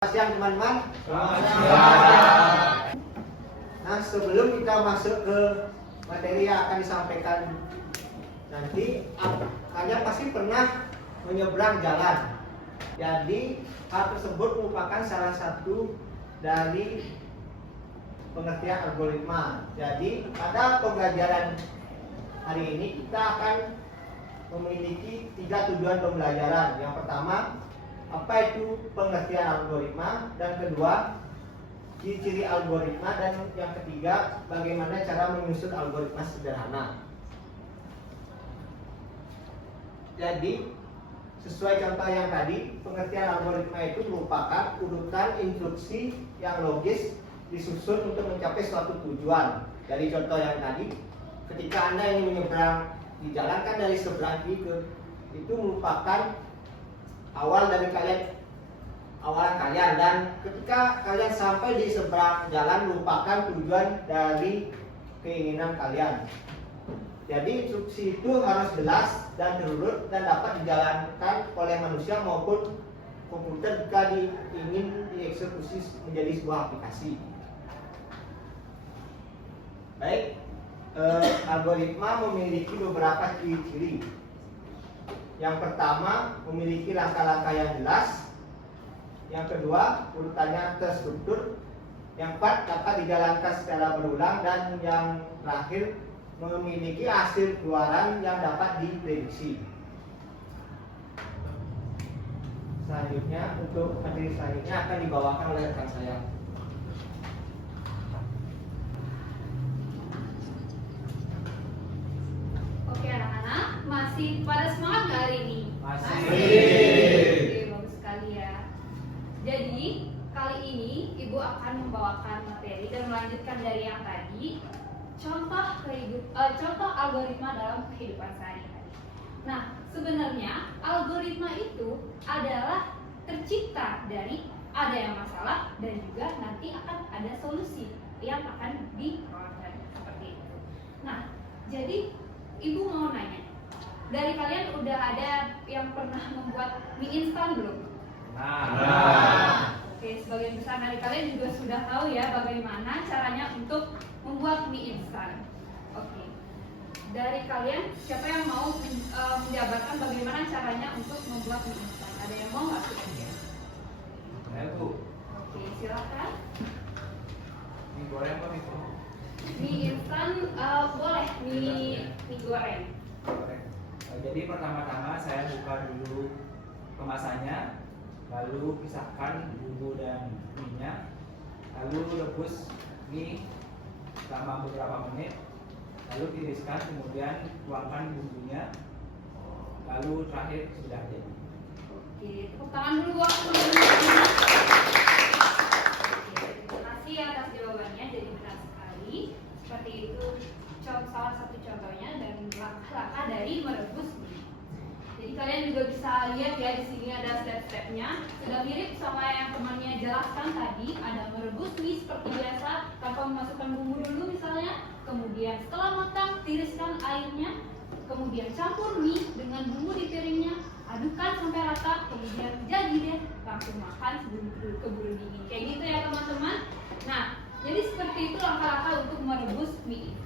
Siang teman-teman. Nah, sebelum kita masuk ke materi yang akan disampaikan nanti, kalian pasti pernah menyeberang jalan. Jadi hal tersebut merupakan salah satu dari pengertian algoritma. Jadi pada pembelajaran hari ini kita akan memiliki 3 tujuan pembelajaran. Yang pertama, apa itu pengertian algoritma, dan kedua, ciri-ciri algoritma, dan yang ketiga, bagaimana cara menyusun algoritma sederhana. Jadi sesuai contoh yang tadi, pengertian algoritma itu merupakan urutan instruksi yang logis disusun untuk mencapai suatu tujuan. Dari contoh yang tadi, ketika Anda ingin menyeberang, dijalankan dari seberang kiri ke, itu merupakan awalan kalian, dan ketika kalian sampai di seberang jalan merupakan tujuan dari keinginan kalian. Jadi instruksi itu harus jelas dan terurut dan dapat dijalankan oleh manusia maupun komputer jika ingin dieksekusi menjadi sebuah aplikasi. Baik, algoritma memiliki beberapa ciri-ciri. Yang pertama, memiliki langkah-langkah yang jelas. Yang kedua, urutannya terstruktur. Yang keempat, dapat dijalankan secara berulang. Dan yang terakhir, memiliki hasil keluaran yang dapat diprediksi. Selanjutnya, untuk materi selanjutnya akan dibawakan oleh rekan saya. Oke anak-anak, masih pada semangat nggak hari ini? Masih. Oke, bagus sekali ya. Jadi kali ini Ibu akan membawakan materi dan melanjutkan dari yang tadi, contoh algoritma dalam kehidupan sehari-hari. Nah, sebenarnya algoritma itu adalah tercipta dari ada yang masalah dan juga nanti akan ada solusi yang akan dikeluarkan seperti itu. Nah, jadi Ibu mau nanya, dari kalian udah ada yang pernah membuat mie instan belum? Oke, sebagian besar dari kalian juga sudah tahu ya bagaimana caranya untuk membuat mie instan. Oke, dari kalian siapa yang mau menjabarkan bagaimana caranya untuk membuat mie instan? Ada yang mau nggak kira-kira? Saya Bu. Oke, silakan. Mie goreng apa mie goreng? Mie instan boleh mie goreng. Goreng. Jadi pertama-tama saya buka dulu kemasannya, lalu pisahkan bumbu dan minyak, lalu rebus mie selama beberapa menit, lalu tiriskan, kemudian tuangkan bumbunya, lalu terakhir sudah jadi. Oke, tepuk tangan dulu buat teman-teman. Oke, terima kasih atas jawabannya, jadi benar sekali. Seperti itu salah satu contohnya dan langkah-langkah dari merebus mie. Jadi kalian juga bisa lihat ya, di sini ada step-stepnya. Sudah mirip sama yang temannya jelaskan tadi. Ada merebus mie seperti biasa tanpa memasukkan bumbu dulu misalnya. Kemudian setelah matang tiriskan airnya. Kemudian campur mie dengan bumbu di piringnya. Adukkan sampai rata. Kemudian jadi deh, langsung makan sebelum keburu dingin. Kayak gitu ya teman-teman. Nah, jadi seperti itu langkah-langkah untuk merebus mie.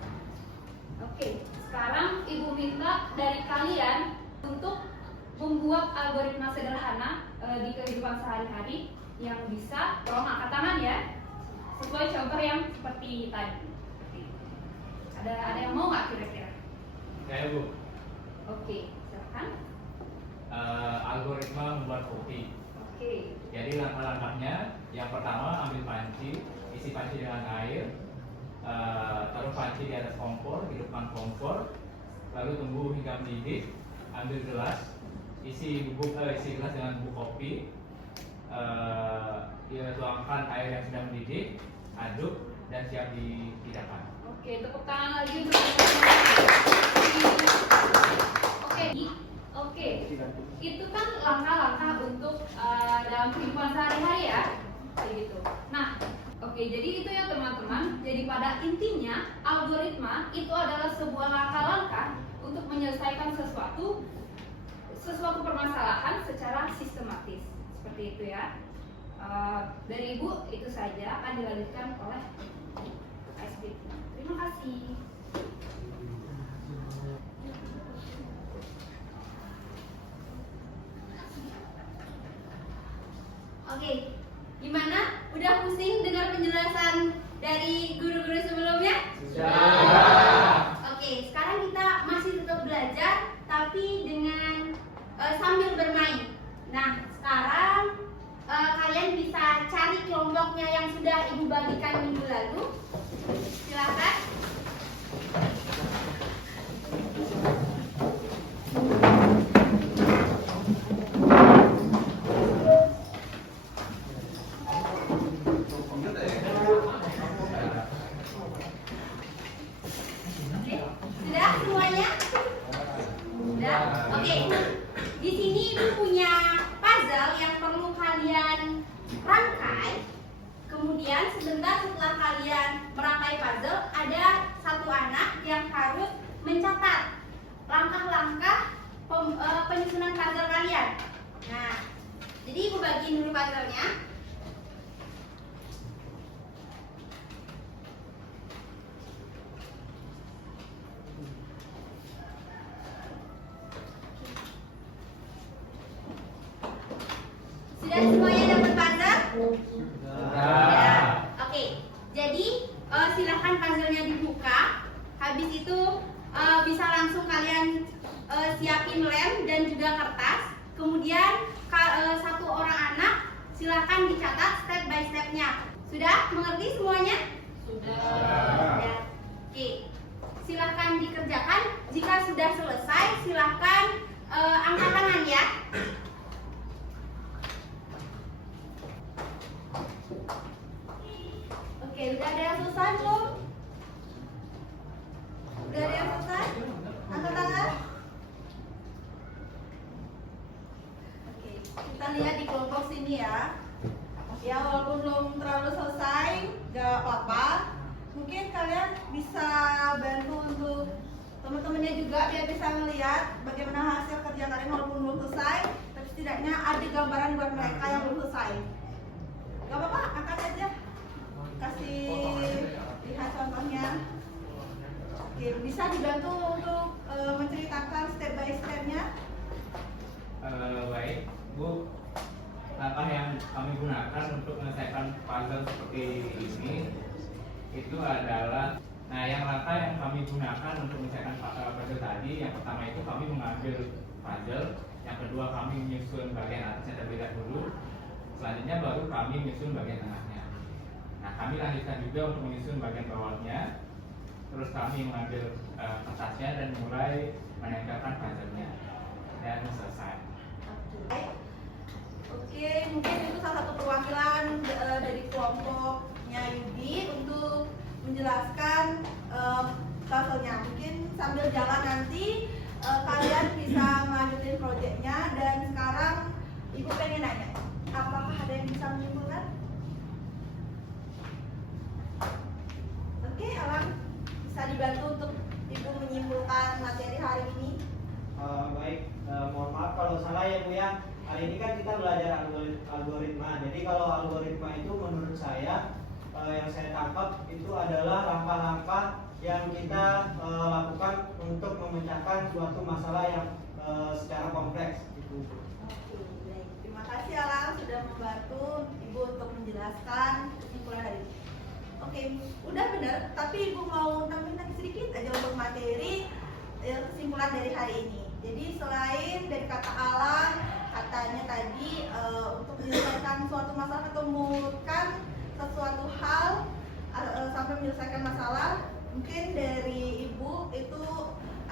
Oke, sekarang Ibu minta dari kalian untuk membuat algoritma sederhana di kehidupan sehari-hari yang bisa, tolong angkat tangan ya, sesuai contoh yang seperti tadi. Ada yang mau nggak kira-kira? Saya Bu. Oke, silakan. Algoritma membuat kopi. Oke. Jadi langkah-langkahnya, yang pertama ambil panci, isi panci dengan air, taruh panci di atas kompor, hidupkan kompor, lalu tunggu hingga mendidih. Ambil gelas, isi gelas dengan bubuk kopi, tuangkan air yang sudah mendidih, aduk dan siap dihidangkan. Oke, tepuk tangan lagi untuk Oke, itu kan langkah-langkah untuk dalam kehidupan sehari-hari ya, kayak gitu. Nah, oke, jadi itu ya teman-teman. Jadi pada intinya algoritma itu adalah sebuah langkah-langkah untuk menyelesaikan sesuatu permasalahan secara sistematis, seperti itu ya. Dari Ibu itu saja, akan dilanjutkan oleh ASB. Terima kasih. Oke, gimana? Udah pusing dengar penjelasan dari guru-guru sebelumnya? Sudah. Oke, sekarang kita masih tetap belajar, tapi dengan sambil bermain. Nah, sekarang kalian bisa cari kelompoknya yang sudah Ibu bagikan minggu lalu. Silakan. Oke, sudah semuanya? Sudah? Oke. Di sini Ibu punya puzzle yang perlu kalian rangkai. Kemudian sebentar setelah kalian merangkai puzzle, ada satu anak yang harus mencatat langkah-langkah penyusunan puzzle kalian. Nah, jadi Ibu bagiin dulu puzzle-nya. Sudah semuanya dapat puzzle? Ya. Oke. Jadi silahkan puzzle-nya dibuka. Habis itu bisa langsung kalian siapin lem dan juga kertas. Kemudian satu orang anak silahkan dicatat step by step-nya. Sudah mengerti semuanya? Sudah. Ya. Oke. Silahkan dikerjakan. Jika sudah selesai, silahkan angkat tangan ya. Oke, udah ada yang selesai belum? Udah ada yang selesai? Angkat tangan. Oke, kita lihat di kelompok sini ya. Ya, walaupun belum terlalu selesai, gak apa-apa. Mungkin kalian bisa bantu untuk teman-temannya juga biar bisa melihat bagaimana hasil kerja kalian walaupun belum selesai. Tapi setidaknya ada gambaran buat mereka yang belum selesai. Gak apa-apa, angkat aja. Kasih lihat contohnya. Oke, bisa dibantu untuk menceritakan step by step-nya. Baik, Bu. Langkah yang kami gunakan untuk menyelesaikan puzzle seperti ini itu adalah, yang langkah yang kami gunakan untuk menyelesaikan puzzle tadi, yang pertama itu kami mengambil puzzle, yang kedua kami menyusun bagian atasnya terlebih dahulu, selanjutnya baru kami menyusun bagian tengahnya. Nah, kami lanjutkan juga untuk menyusun bagian bawahnya, terus kami mengambil kertasnya dan mulai menempelkan puzzle-nya dan selesai. Oke, mungkin itu salah satu perwakilan dari kelompoknya Yudi untuk menjelaskan puzzle-nya. Mungkin sambil jalan nanti kalian bisa melanjutin proyeknya. Dan sekarang Ibu pengen nanya, apakah ada yang bisa menyimpulkan? Oke, Alam, bisa dibantu untuk Ibu menyimpulkan materi hari ini? Baik, mohon maaf kalau salah ya Bu ya. Hari ini kan kita belajar algoritma. Jadi kalau algoritma itu menurut saya yang saya tangkap itu adalah langkah-langkah yang kita lakukan untuk memecahkan suatu masalah yang secara kompleks gitu. Oke, baik. Terima kasih Alam sudah membantu Ibu untuk menjelaskan kesimpulan hari ini. Oke, udah benar, tapi Ibu mau tambahin sedikit aja untuk materi kesimpulan dari hari ini. Jadi selain dari kata Alam, katanya tadi untuk menyelesaikan suatu masalah atau mengurutkan sesuatu hal sampai menyelesaikan masalah, mungkin dari Ibu itu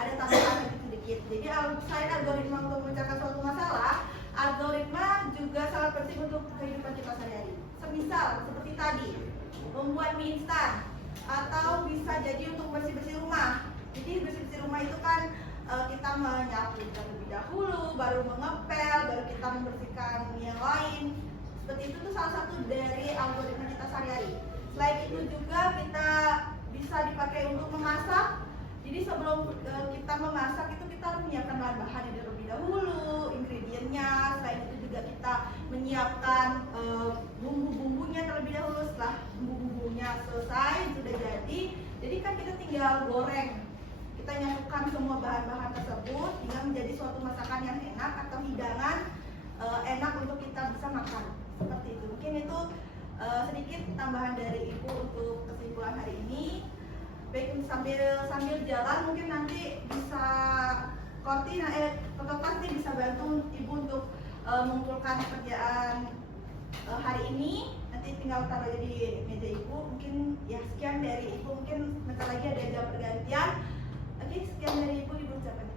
ada tambahan sedikit. Jadi selain algoritma untuk memecahkan suatu masalah, algoritma juga sangat penting untuk kehidupan kita sehari-hari. Semisal seperti tadi, membuat mie instan, atau bisa jadi untuk bersih-bersih rumah. Jadi bersih-bersih rumah itu kan kita menyapu terlebih dahulu, baru mengepel, baru kita membersihkan yang lain. Seperti itu tuh salah satu dari algoritma kita sehari-hari. Selain itu juga kita bisa dipakai untuk memasak. Jadi sebelum kita memasak itu kita harus menyiapkan bahan-bahannya terlebih dahulu, ingredientnya. Selain itu juga juga kita menyiapkan bumbu-bumbunya terlebih dahulu. Setelah bumbu-bumbunya selesai sudah jadi kan kita tinggal goreng. Kita nyatukan semua bahan-bahan tersebut hingga menjadi suatu masakan yang enak atau hidangan enak untuk kita bisa makan. Seperti itu. Mungkin itu sedikit tambahan dari Ibu untuk kesimpulan hari ini. Baik, sambil jalan mungkin nanti bisa Kakak pasti bisa bantu Ibu untuk mengumpulkan pekerjaan hari ini. Nanti tinggal taruh di meja Ibu. Mungkin ya sekian dari Ibu. Mungkin bentar lagi ada jam pergantian. Oke, sekian dari Ibu ucapkan.